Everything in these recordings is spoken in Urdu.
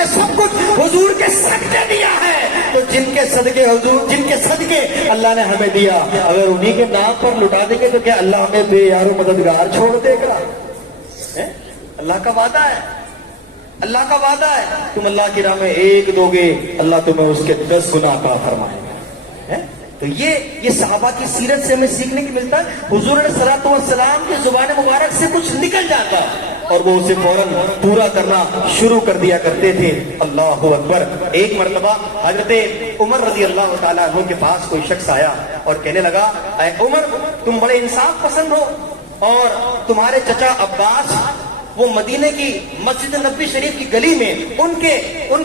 نے سب کچھ حضور کے صدقے دیا ہے، تو جن کے صدقے حضور، جن کے صدقے اللہ نے ہمیں دیا، اگر انہی کے نام پر لٹا دیں گے تو کیا اللہ ہمیں بے یار و مددگار چھوڑ دے گا؟ اللہ کا وعدہ ہے، اللہ کا وعدہ ہے، تم اللہ کی راہ میں ایک دو گے، اللہ تمہیں اس کے 10 گنا عطا فرمائے گا۔ تو یہ صحابہ کی سیرت سے ہمیں سیکھنے کی ملتا ہے۔ حضور علیہ الصلوۃ والسلام کی زبان مبارک سے کچھ نکل جاتا اور وہ اسے فوراً پورا کرنا شروع کر دیا کرتے تھے۔ اللہ اکبر۔ ایک مرتبہ حضرت عمر رضی اللہ تعالیٰ عنہ کے پاس کوئی شخص آیا اور کہنے لگا، اے عمر، تم بڑے انصاف پسند ہو، اور تمہارے چچا عباس وہ مدینے کی مسجد نبوی شریف کی گلی میں ان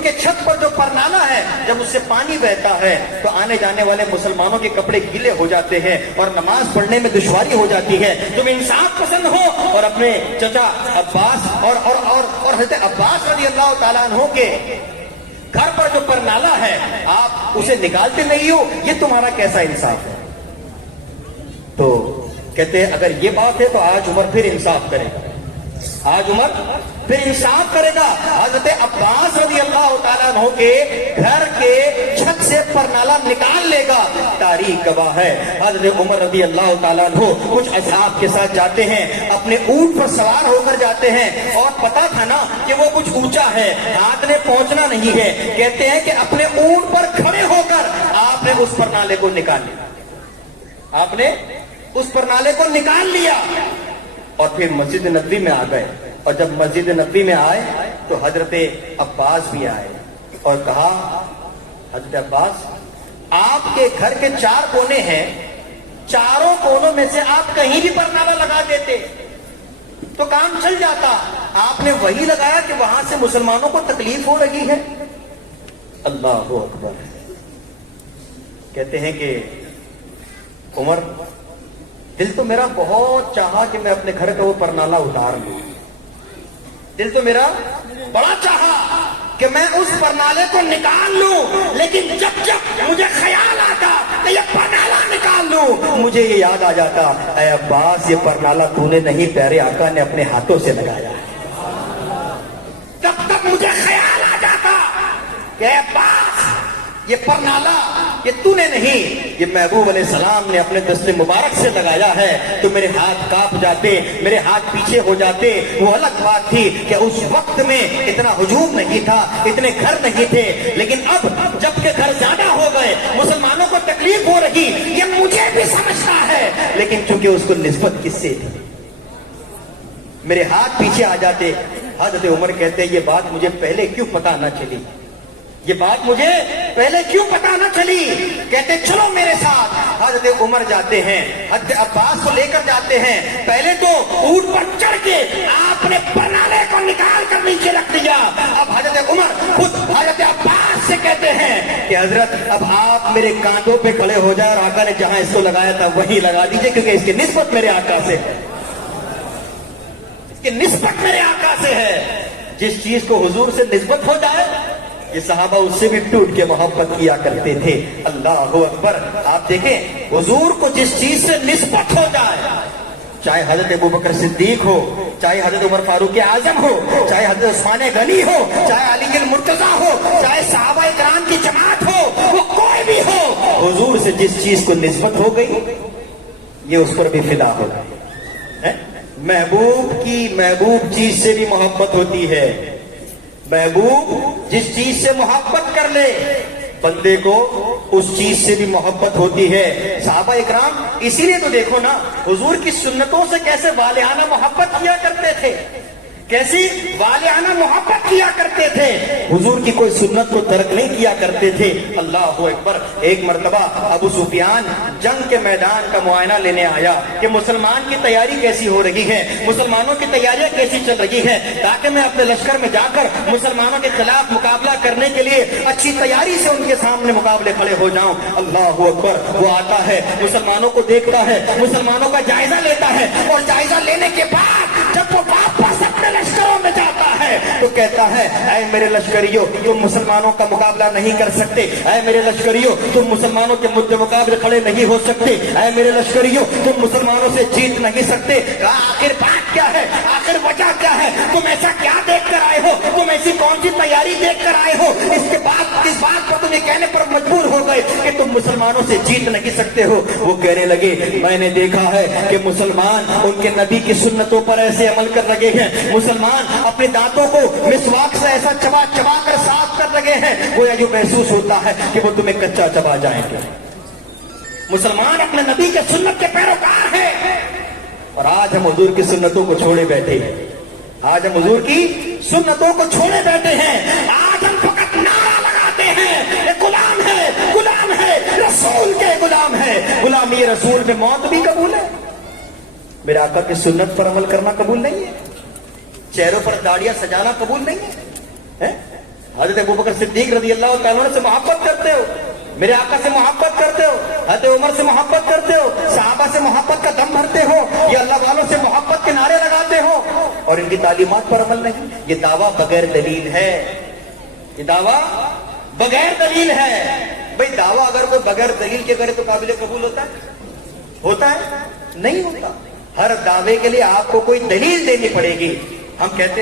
کے چھت پر جو پرنالہ ہے، جب اس سے پانی بہتا ہے تو آنے جانے والے مسلمانوں کے کپڑے گیلے ہو جاتے ہیں اور نماز پڑھنے میں دشواری ہو جاتی ہے۔ تم انصاف پسند ہو اور اپنے چچا عباس اور حضرت عباس رضی اللہ تعالیٰ عنہ کے گھر پر جو پرنالہ ہے آپ اسے نکالتے نہیں ہو، یہ تمہارا کیسا انصاف ہے؟ تو کہتے ہیں اگر یہ بات ہے تو آج عمر پھر انصاف کرے گا، آج عمر پھر انصاف کرے گا۔ حضرت عباس رضی اللہ تعالیٰ عنہ کے گھر کے چھت سے پرنالہ نکال لے گا، تاریخ گواہ ہے۔ حضرت عمر رضی اللہ تعالیٰ عنہ کچھ اصحاب کے ساتھ جاتے ہیں، اپنے اونٹ پر سوار ہو کر جاتے ہیں، اور پتا تھا نا کہ وہ کچھ اونچا ہے، ہاتھ نے پہنچنا نہیں ہے، کہتے ہیں کہ اپنے اونٹ پر کھڑے ہو کر آپ نے اس پرنالے کو نکال لیا، آپ نے اس پرنالے کو نکال لیا، اور پھر مسجد نبوی میں آ گئے۔ اور جب مسجد نبوی میں آئے تو حضرت عباس بھی آئے اور کہا، حضرت عباس، آپ کے گھر کے 4 کونے ہیں، چاروں کونوں میں سے آپ کہیں بھی پرنالہ لگا دیتے تو کام چل جاتا، آپ نے وہی لگایا کہ وہاں سے مسلمانوں کو تکلیف ہو رہی ہے۔ اللہ اکبر۔ کہتے ہیں کہ عمر، دل تو میرا بہت چاہا کہ میں اپنے گھر کا وہ پرنالہ اتار لوں، دل تو میرا بڑا چاہا کہ میں اس پرنالے کو نکال لوں، لیکن جب مجھے خیال آتا کہ یہ پرنالہ نکال لوں، مجھے یہ یاد آ جاتا، اے عباس، یہ پرنالہ تو نے نہیں، پیارے آقا نے اپنے ہاتھوں سے لگایا۔ جب تک مجھے خیال آ جاتا کہ اے عباس، یہ پرنالہ یہ تو نے نہیں، یہ محبوب علیہ السلام نے اپنے دست مبارک سے لگایا ہے، تو میرے ہاتھ کانپ جاتے، میرے ہاتھ پیچھے ہو جاتے۔ وہ الگ بات تھی کہ اس وقت میں اتنا ہجوم نہیں تھا، اتنے گھر نہیں تھے، لیکن اب جب کہ گھر زیادہ ہو گئے، مسلمانوں کو تکلیف ہو رہی، یہ مجھے بھی سمجھتا ہے، لیکن چونکہ اس کو نسبت کس سے تھی، میرے ہاتھ پیچھے آ جاتے۔ حضرت عمر کہتے ہیں، یہ بات مجھے پہلے کیوں پتا نہ چلی، یہ بات مجھے پہلے کیوں پتا نہ چلی؟ کہتے چلو میرے ساتھ۔ حضرت عمر جاتے ہیں، حضرت عباس کو لے کر جاتے ہیں، پہلے تو اونٹ پر چڑھ کے آپ نے پرنالے کو نکال کر نیچے رکھ دیا۔ اب حضرت عمر خود حضرت عباس سے کہتے ہیں کہ حضرت اب آپ میرے کاندھوں پہ کھڑے ہو جائے، اور آقا نے جہاں اس کو لگایا تھا وہیں لگا دیجئے، کیونکہ اس کی نسبت میرے آقا سے ہے، اس کی نسبت میرے آقا سے ہے۔ جس چیز کو حضور سے نسبت ہو جائے، یہ صحابہ اس سے بھی ٹوٹ کے محبت کیا کرتے تھے۔ اللہ اکبر۔ آپ دیکھیں، حضور کو جس چیز سے نسبت ہو جائے، چاہے حضرت ابوبکر صدیق ہو، چاہے حضرت عمر فاروق اعظم ہو، چاہے حضرت عثمان غنی ہو، چاہے علی المرتضیٰ ہو، چاہے صحابہ کرام کی جماعت ہو، وہ کوئی بھی ہو، حضور سے جس چیز کو نسبت ہو گئی، یہ اس پر بھی فدا ہو گئی۔ محبوب چیز سے بھی محبت ہوتی ہے، محبوب جس چیز سے محبت کر لے، بندے کو اس چیز سے بھی محبت ہوتی ہے۔ صحابہ اکرام اسی لیے تو دیکھو نا، حضور کی سنتوں سے کیسے والہانہ محبت کیا کرتے تھے، کیسی والہانہ محبت کیا کرتے تھے، حضور کی کوئی سنت کو ترک نہیں کیا کرتے تھے۔ اللہ اکبر۔ ایک مرتبہ ابو سفیان جنگ کے میدان کا معائنہ لینے آیا کہ مسلمان کی تیاری کیسی ہو رہی ہے، مسلمانوں کی تیاریاں کیسی چل رہی ہے، تاکہ میں اپنے لشکر میں جا کر مسلمانوں کے خلاف مقابلہ کرنے کے لیے اچھی تیاری سے ان کے سامنے مقابلے کھڑے ہو جاؤں۔ اللہ اکبر۔ وہ آتا ہے، مسلمانوں کو دیکھتا ہے، مسلمانوں کا جائزہ لیتا ہے، اور جائزہ لینے کے بعد جب وہ واپس اپنے لشکروں میں جاتا ہے تو کہتا ہے اے میرے لشکریوں تم مسلمانوں کا مقابلہ نہیں کر سکتے، اے میرے لشکریوں تم مسلمانوں کے مد مقابلے کھڑے نہیں ہو سکتے، اے میرے لشکریوں تم مسلمانوں سے جیت نہیں سکتے۔ آخر بات کیا ہے، آخر وجہ کیا ہے؟ تم ایسا کیا دیکھ کر آئے ہو، تم ایسی کون سی تیاری دیکھ کر آئے ہو اس کے بعد اس بات کو تمہیں کہنے پر مجبور ہو گئے کہ تم مسلمانوں سے جیت نہیں سکتے ہو؟ وہ کہنے لگے میں نے دیکھا ہے کہ مسلمان ان کے نبی کی سنتوں پر ایسے عمل کر لگے ہیں، مسلمان اپنے دانتوں کو مسواک سے ایسا چبا چبا کر صاف کر لگے ہیں گویا جو محسوس ہوتا ہے کہ وہ تمہیں کچا چبا جائیں گے۔ مسلمان اپنے نبی کے سنت کے پیروکار ہیں، اور آج ہم حضور کی سنتوں کو چھوڑے بیٹھے ہیں، آج ہم حضور کی سنتوں کو چھوڑے بیٹھے ہیں، آج ہم فقط نعرہ لگاتے ہیں غلام ہے، غلام ہے، رسول کے غلام ہے۔ غلامی رسول میں موت بھی قبول ہے، میرے آقا کی سنت پر عمل کرنا قبول نہیں ہے، چہروں پر داڑیاں سجانا قبول نہیں ہے۔ حضرت ابوبکر صدیق رضی اللہ تعالیٰ عنہ سے محبت کرتے ہو، میرے آقا سے محبت کرتے ہو، حضرت عمر سے محبت کرتے ہو، صحابہ سے محبت کا دم بھرتے ہو، یہ اللہ والوں سے محبت کے نعرے لگاتے ہو، اور ان کی تعلیمات پر عمل نہیں۔ یہ دعویٰ بغیر دلیل ہے، یہ دعویٰ بغیر دلیل ہے۔ بھئی دعویٰ اگر کوئی بغیر دلیل کے کرے تو قابل قبول ہوتا ہے؟ ہوتا ہے؟ نہیں ہوتا۔ ہر دعوے کے لیے آپ کو کوئی دلیل دینی پڑے گی۔ ہم کہتے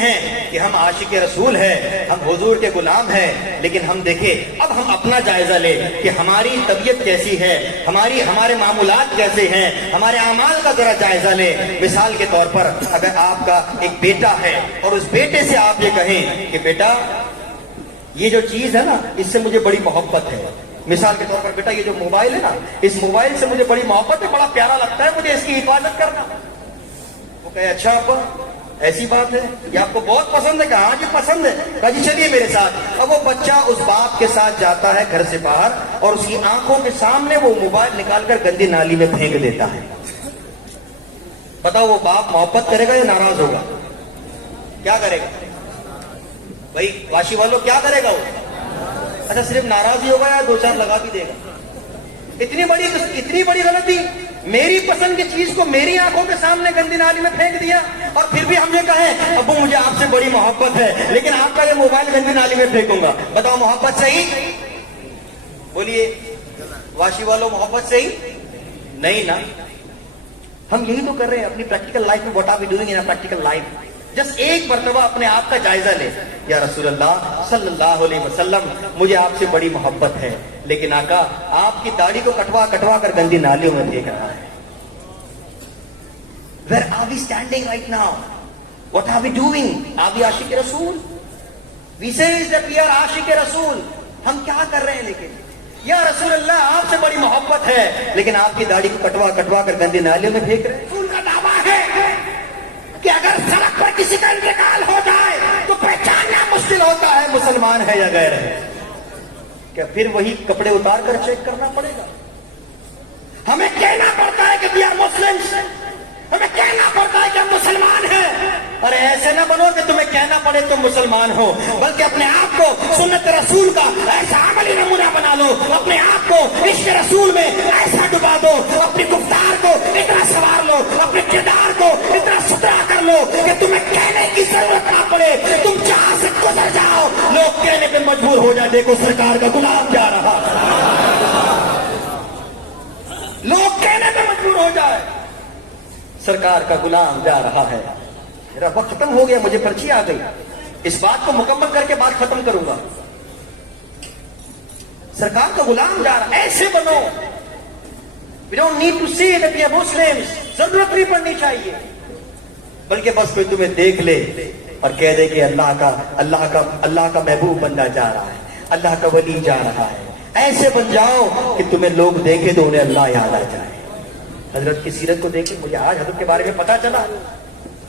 ہیں کہ ہم عاشق رسول ہیں، ہم حضور کے غلام ہیں، لیکن ہم دیکھیں اب ہم اپنا جائزہ لیں کہ ہماری طبیعت کیسی ہے، ہمارے معمولات کیسے ہیں، ہمارے اعمال کا ذرا جائزہ لیں۔ مثال کے طور پر اگر آپ کا ایک بیٹا ہے اور اس بیٹے سے آپ یہ کہیں کہ بیٹا یہ جو چیز ہے نا اس سے مجھے بڑی محبت ہے، مثال کے طور پر بیٹا یہ جو موبائل ہے نا اس موبائل سے مجھے بڑی محبت ہے، بڑا پیارا لگتا ہے مجھے اس کی حفاظت کرنا۔ وہ کہے اچھا ابا ایسی بات ہے، یہ آپ کو بہت پسند ہے؟ کہ ہاں جی پسند ہے۔ کہا جی چلیے میرے ساتھ۔ اب وہ بچہ اس باپ کے ساتھ جاتا ہے گھر سے باہر اور اس کی آنکھوں کے سامنے وہ موبائل نکال کر گندی نالی میں پھینک دیتا ہے۔ بتاؤ وہ باپ محبت کرے گا یا ناراض ہوگا؟ کیا کرے گا بھائی واشی والوں، کیا کرے گا وہ؟ اچھا صرف ناراض ہی ہوگا یا دو چار لگا بھی دے گا؟ اتنی بڑی غلطی، میری پسند کی چیز کو میری آنکھوں کے سامنے گندی نالی میں پھینک دیا، اور پھر بھی ہم یہ کہیں ابو مجھے آپ سے بڑی محبت ہے لیکن آپ کا یہ موبائل گندی نالی میں پھینکوں گا۔ بتاؤ محبت صحیح؟ بولیے واشی والوں محبت صحیح نہیں نا؟ ہم یہی تو کر رہے ہیں اپنی پریکٹیکل لائف میں۔ What are we doing in practical life? Just ایک مرتبہ اپنے آپ کا جائزہ لے، یا رسول اللہ صلی اللہ علیہ وسلم مجھے آپ سے بڑی محبت ہے لیکن آقا آپ کی داڑھی کو کٹوا کٹوا کر گندی نالیوں میں پھینک رہا ہے۔ Where are we standing right now? What are we doing? Are we عاشق رسول؟ We say that we are عاشق رسول۔ ہم کیا کر رہے ہیں؟ لیکن یا رسول اللہ آپ سے بڑی محبت ہے لیکن آپ کی داڑھی کو کٹوا کٹوا کر گندی نالیوں میں پھینک رہے ہیں۔ رسول کا دعویٰ ہے کہ اگر سڑک پر کسی کا انتقال ہو جائے تو پہچاننا مشکل ہوتا ہے مسلمان ہے یا غیر ہے۔ کیا پھر وہی کپڑے اتار کر چیک کرنا پڑے گا؟ ہمیں کہنا پڑتا ہے کہ we are Muslims، ہمیں کہنا پڑتا ہے کہ ہم مسلمان ہیں۔ ارے ایسے نہ بنو کہ تمہیں کہنا پڑے تم مسلمان ہو، بلکہ اپنے آپ کو سنت رسول کا ایسا عملی نمونہ بنا لو، اپنے آپ کو عشق رسول میں ایسا ڈبا دو، اپنی گفتار کو اتنا سنوار لو، اپنے کردار کو اتنا ستھرا کر لو کہ تمہیں کہنے کی ضرورت نہ پڑے، تم جہاں سے گزر جاؤ لوگ کہنے پہ مجبور ہو جائے دیکھو سرکار کا غلام جا رہا، لوگ کہنے پہ مجبور ہو جائے سرکار کا غلام جا رہا ہے۔ میرا وقت ختم ہو گیا، مجھے پرچی آ گئی، اس بات کو مکمل کر کے بات ختم کروں گا۔ سرکار کا غلام جا رہا، ایسے بنو۔ We don't need to say that we are Muslims، ضرورت نہیں پڑنی چاہیے، بلکہ بس کوئی تمہیں دیکھ لے اور کہہ دے کہ اللہ کا محبوب بندہ جا رہا ہے، اللہ کا ولی جا رہا ہے۔ ایسے بن جاؤ کہ تمہیں لوگ دیکھے تو انہیں اللہ یاد آ جائے۔ حضرت کی سیرت کو دیکھیں، مجھے آج حضرت کے بارے میں پتا چلا،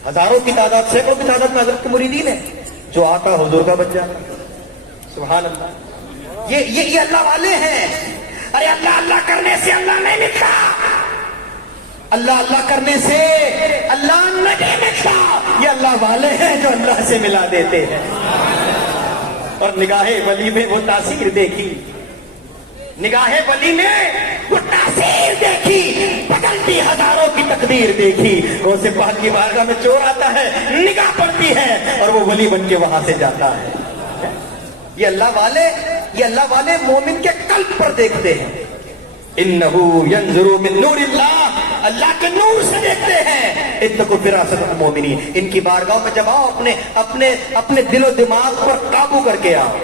ہزاروں کی تعداد، سینکڑوں کی تعداد میں حضرت کے مریدین ہیں جو آقا حضور کا بن جاتا۔ سبحان اللہ، یہ اللہ والے ہیں۔ ارے اللہ اللہ کرنے سے اللہ نہیں ملتا، اللہ اللہ کرنے سے اللہ نہیں ملتا، یہ اللہ والے ہیں جو اللہ سے ملا دیتے ہیں۔ اور نگاہ ولی میں وہ تاثیر دیکھی، نگاہ ولی میں وہ تاثیر دیکھی، بدل پلٹی ہزاروں کی تقدیر دیکھی. وہ سپاہ کی بارگاہ میں چور آتا ہے, نگاہ پڑتی ہے اور وہ ولی بن کے وہاں سے جاتا ہے. یہ اللہ والے مومن کے قلب پر دیکھتے ہیں. انہو ینظر من نور اللہ, اللہ کے نور سے دیکھتے ہیں. اتقوا فراست المؤمنین, ان کی بارگاہ میں جب آؤ اپنے دل و دماغ پر قابو کر کے آؤ.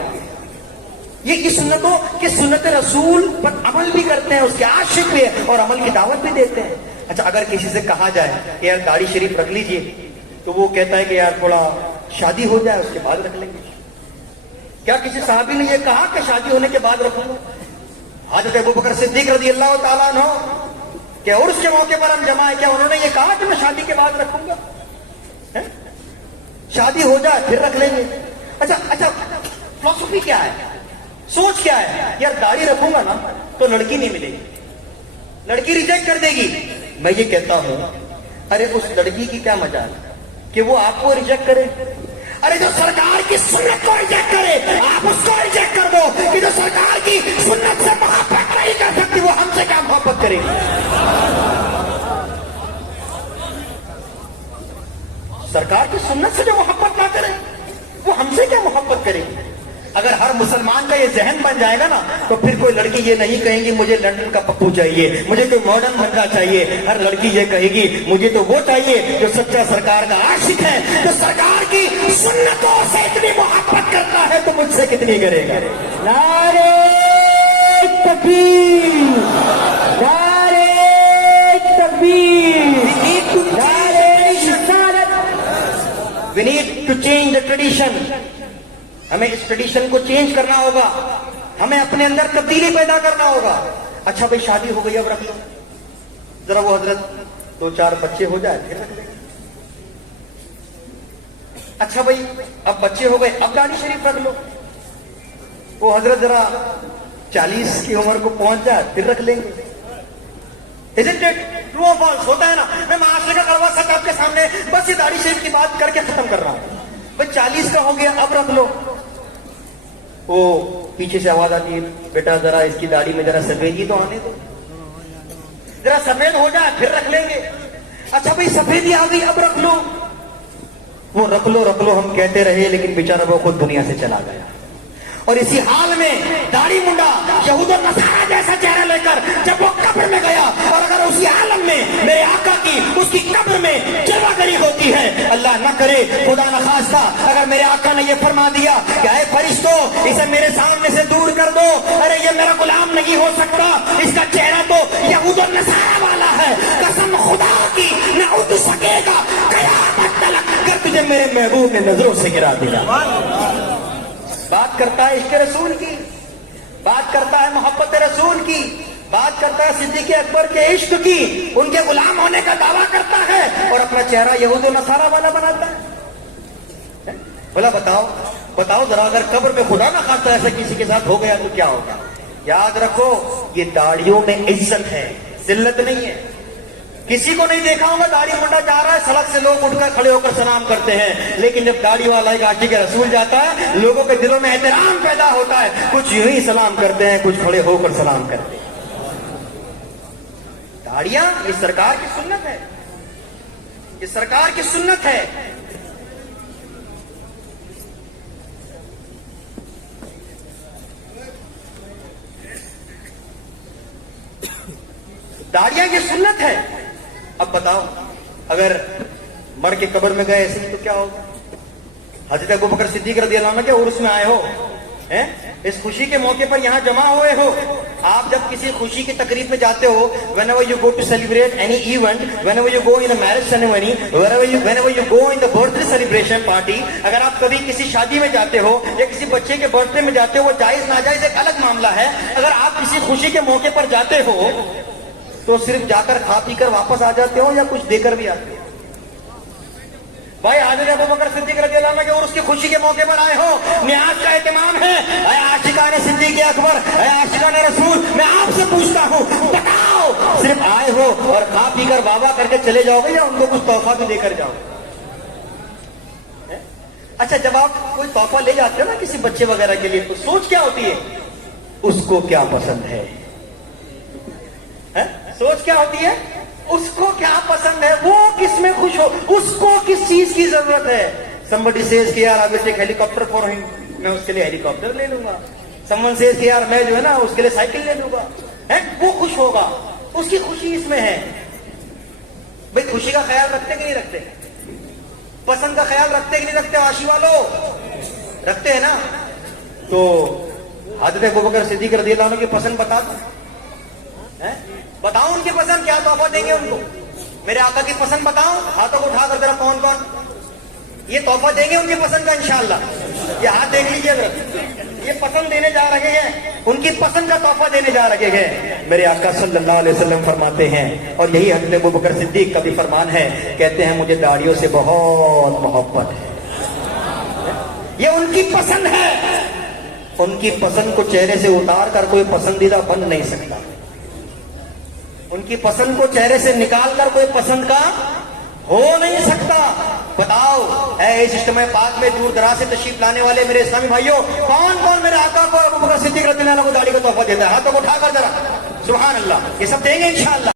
یہ سنتوں کہ سنت رسول پر عمل بھی کرتے ہیں, اس کے عاشق بھی ہیں اور عمل کی دعوت بھی دیتے ہیں. اچھا اگر کسی سے کہا جائے کہ یار داڑھی شریف رکھ لیجئے, تو وہ کہتا ہے کہ یار تھوڑا شادی ہو جائے اس کے بعد رکھ لیں گے. کیا کسی صحابی نے یہ کہا کہ شادی ہونے کے بعد رکھوں گا؟ حضرت ابوبکر صدیق رضی اللہ تعالیٰ عنہ کہ عرس کے موقع پر ہم جمع ہے, کیا انہوں نے یہ کہا کہ میں شادی کے بعد رکھوں گا؟ شادی ہو جائے پھر رکھ لیں گے. اچھا فلسفی کیا ہے, سوچ کیا ہے؟ یار داڑھی رکھوں گا نا تو لڑکی نہیں ملے گی, لڑکی ریجیکٹ کر دے گی. میں یہ کہتا ہوں ارے اس لڑکی کی کیا مجال کہ وہ آپ کو ریجیکٹ کرے؟ ارے جو سرکار کی سنت کو ریجیکٹ کرے آپ اس کو ریجیکٹ کر دو, کہ جو سرکار کی سنت سے محبت نہیں کر سکتی وہ ہم سے کیا محبت کرے گی؟ سرکار کی سنت سے جو محبت نہ کرے وہ ہم سے کیا محبت کرے گی؟ اگر ہر مسلمان کا یہ ذہن بن جائے گا نا تو پھر کوئی لڑکی یہ نہیں کہیں گی مجھے لندن کا پپو چاہیے, مجھے کوئی ماڈرن بندہ چاہیے. ہر لڑکی یہ کہے گی مجھے تو وہ چاہیے جو سچا سرکار کا عاشق ہے, جو سرکار کی سنتوں سے اتنی محبت کرتا ہے تو مجھ سے کتنی کرے گا. نعرہ تکبیر, نعرہ تکبیر, نعرہ رسالت. We need to change the tradition. ہمیں اس ٹریڈیشن کو چینج کرنا ہوگا, ہمیں اپنے اندر تبدیلی پیدا کرنا ہوگا. اچھا بھائی شادی ہو گئی اب رکھ لو, ذرا وہ حضرت 2-4 بچے ہو جائے پھر رکھ لیں. اچھا بھائی اب بچے ہو گئے اب داڑھی شریف رکھ لو. وہ حضرت ذرا 40 کی عمر کو پہنچ جائے پھر رکھ لیں گے. Isn't it true or false? ہوتا ہے نا. میں معاشرے کا کڑوا سچ آپ کے سامنے بس یہ داڑھی شریف کی بات کر کے ختم کر رہا ہوں. بھائی 40 کا ہو گیا اب رکھ لو. وہ پیچھے سے آواز آتی ہے بیٹا ذرا اس کی داڑھی میں ذرا سفیدی تو آنے دو, ذرا سفید ہو جائے پھر رکھ لیں گے. اچھا بھائی سفیدی آ گئی اب رکھ لو. وہ رکھ لو ہم کہتے رہے لیکن بیچارہ وہ خود دنیا سے چلا گیا. اور اسی حال میں داڑھی منڈا یہود و نصارا جیسا چہرہ لے کر جب وہ قبر میں گیا, اور اگر اسی عالم میں میرے آقا کی اس کی قبر میں جلوہ گری ہوتی ہے, اللہ نہ کرے خدا نخواستہ اگر میرے آقا نے یہ فرما دیا کہ اے فرشتوں اسے میرے سامنے سے دور کر دو, ارے یہ میرا غلام نہیں ہو سکتا, اس کا چہرہ تو یہود و نصارا والا ہے, قسم خدا کی نہ اٹھ سکے گا قیامت تک اگر تجھے میرے محبوب نے نظروں سے گرا دیا. بات کرتا ہے عشق رسول کی, بات کرتا ہے محبت رسول کی, بات کرتا ہے صدیق اکبر کے عشق کی, ان کے غلام ہونے کا دعویٰ کرتا ہے اور اپنا چہرہ یہود و نصارا والا بناتا ہے. بھلا بتاؤ ذرا اگر قبر میں خدا نہ خواستہ ایسا کسی کے ساتھ ہو گیا تو کیا ہوگا؟ یاد رکھو یہ داڑھیوں میں عزت ہے, ذلت نہیں ہے. کسی کو نہیں دیکھا ہوگا داڑھی منڈا جا رہا ہے سڑک سے لوگ اٹھ کر کھڑے ہو کر سلام کرتے ہیں, لیکن جب داڑھی والا ایک عاشق رسول جاتا ہے لوگوں کے دلوں میں احترام پیدا ہوتا ہے, کچھ یوں ہی سلام کرتے ہیں کچھ کھڑے ہو کر سلام کرتے ہیں. داڑیاں یہ سرکار کی سنت ہے, یہ سرکار کی سنت ہے. داڑیاں یہ سنت ہے. اب بتاؤ اگر مر کے قبر میں گئے ایسے ہی تو کیا ہوگا؟ حضرت ابوبکر صدیق رضی اللہ عنہ کے عرس میں آئے ہو, اس خوشی کے موقع پر یہاں جمع ہوئے ہو. آپ جب کسی خوشی کی تقریب میں جاتے ہو, whenever you go to celebrate any event, whenever you go in a marriage ceremony, whenever you go in the birthday celebration party, اگر آپ کبھی کسی شادی میں جاتے ہو یا کسی بچے کے برتھ ڈے میں جاتے ہو, وہ جائز ناجائز ایک الگ معاملہ ہے. اگر آپ کسی خوشی کے موقع پر جاتے ہو تو صرف جا کر کھا پی کر واپس آ جاتے ہو یا کچھ دے کر بھی آتے ہو؟ بھائی حضرت ابوبکر صدیق رضی اللہ عنہ کے اور اس کی خوشی کے موقع پر آئے ہو, نیاز کا اہتمام ہے. اے عاشقان صدیق اکبر, اے عاشقان رسول, میں آپ سے پوچھتا ہوں بتاؤ صرف آئے ہو اور کھا پی کر واہ کر کے چلے جاؤ گے یا ان کو کچھ تحفہ بھی دے کر جاؤ گے؟ اچھا جب آپ کوئی تحفہ لے جاتے ہو نا کسی بچے وغیرہ کے لیے تو سوچ کیا ہوتی ہے؟ اس کو کیا پسند ہے؟ سوچ کیا ہوتی ہے؟ اس کو کیا پسند ہے, وہ کس میں خوش ہو, اس کو کس چیز کی ضرورت ہے. somebody says کہ یار I will take helicopter for him, میں اس کے لیے ہیلی کاپٹر لے لوں گا. someone says کہ یار میں جو ہے نا اس کے لیے سائیکل لے لوں گا. وہ خوش ہوگا, اس کی خوشی اس میں ہے. بھئی خوشی کا خیال رکھتے کہ نہیں رکھتے؟ پسند کا خیال رکھتے کہ نہیں رکھتے؟ عاشی والوں رکھتے ہیں نا. تو حضرت ابوبکر صدیق رضی اللہ عنہ کی پسند بتا دو, بتاؤ ان کی پسند, کیا تحفہ دیں گے ان کو؟ میرے آقا کی پسند بتاؤ, ہاتھوں کو اٹھا کر ذرا کون کون یہ تحفہ دیں گے ان کی پسند کا انشاءاللہ. یہ ہاتھ دیکھ لیجیے ذرا, یہ پسند دینے جا رہے ہیں, ان کی پسند کا تحفہ دینے جا رہے ہیں. میرے آقا صلی اللہ علیہ وسلم فرماتے ہیں, اور یہی حضرت ابوبکر صدیق کا بھی فرمان ہے, کہتے ہیں مجھے داڑھیوں سے بہت محبت ہے. یہ ان کی پسند ہے. ان کی پسند کو چہرے سے اتار کر کوئی پسندیدہ بن نہیں سکتا. ان کی پسند کو چہرے سے نکال کر کوئی پسند کا ہو نہیں سکتا. بتاؤ اے اس اجتماع پاک میں دور دراز سے تشریف لانے والے میرے اسلامی بھائیوں, کون کون میرے آقا کو ابوبکر صدیق رضی اللہ عنہ کو داڑھی کا تحفہ دیتا ہے؟ ہاتھوں کو اٹھا کر ذرا سبحان اللہ. یہ سب دیں گے انشاءاللہ.